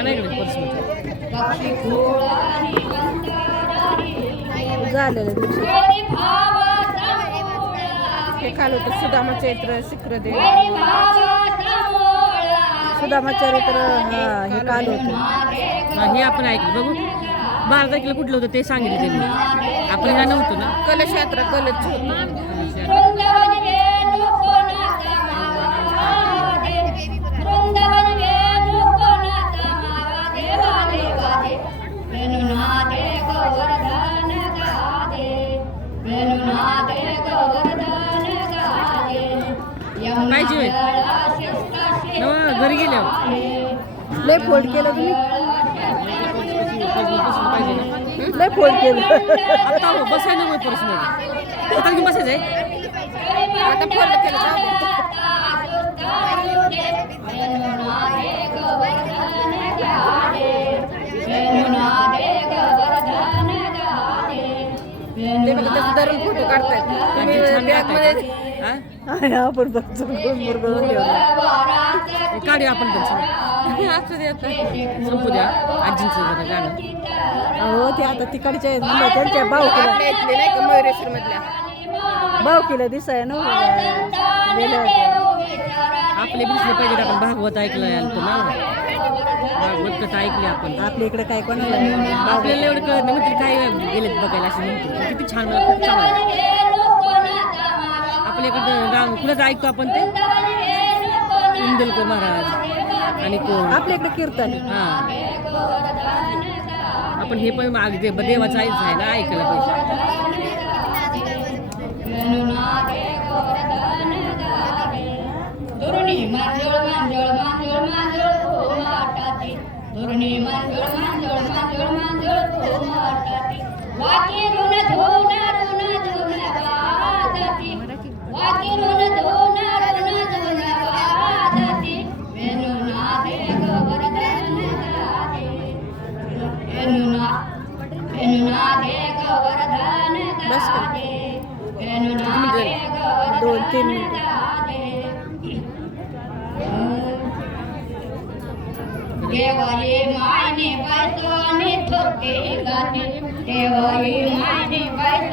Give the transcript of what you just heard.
पक्षी खोळानी वंतारारी नाही नाही इकडे पर्समध्ये पक्षी खोळानी वंतारारी झालेलं दिवशी हे काल होतं सुदामा चैत्र शुक्रदेव सुदामा चरित्र हा काल होतं. हा आपण ऐकलं. बघू. बारा तारखेला कुठलं होतं ते सांगितलं त्यांनी. आपण ह्या नव्हतो ना? कलश यात्रा कलश. होतं पाहिजे होय. नवा घरी गेल्यावर. लय फोल्ड केलं तुम्ही. लय फोल्ड केलं. आता बसायला मग पर्समध्ये आता घेऊन बसायचं आहे आता फोल्ड केलं ते धरून फोटो तुम्ही. हा? आणि आपण बघतो काढूया आपण. असू दे आता. संपू द्या आजींचं जरा गाणं अहो ते आता तिकडच्या आहेत त्यांच्या नाही का मयुरेश्वर मधल्या भावकीला दिसाय ना. आपले बिसले पाहिजे आपण भागवत ऐकलं ना भागवत कथा ऐकली आपण. आपल्या इकडे काय कोणाला आपल्याला एवढं कळत नाही. म्हणतील काय गेलेत बघायला असं म्हणतो किती छान मला खूप छान. आपल्याकडं राम कुणाचं ऐकतो आपण ते. इंदलकर महाराज आणि कोण? आपल्या इकडे कीर्तन. हा. आपण हे पण माग दे देवाचं आईच आहे ना ऐकायला पाहिजे. ధోరణి మంజుళ మంజుళ మంజుళ తోమాటతి వాకి రుణ ధోన రుణ ధోన వాదతి వాకి రుణ ధోన రుణ ధోన వాదతి వెను నా దేగ వరదన దాదే వెను నా వెను నా దేగ వరదన దాదే వెను నా దేగ వరదన దాదే देवाई मायने बायसो आणि थोके गाणे. देवाई मायने बायसो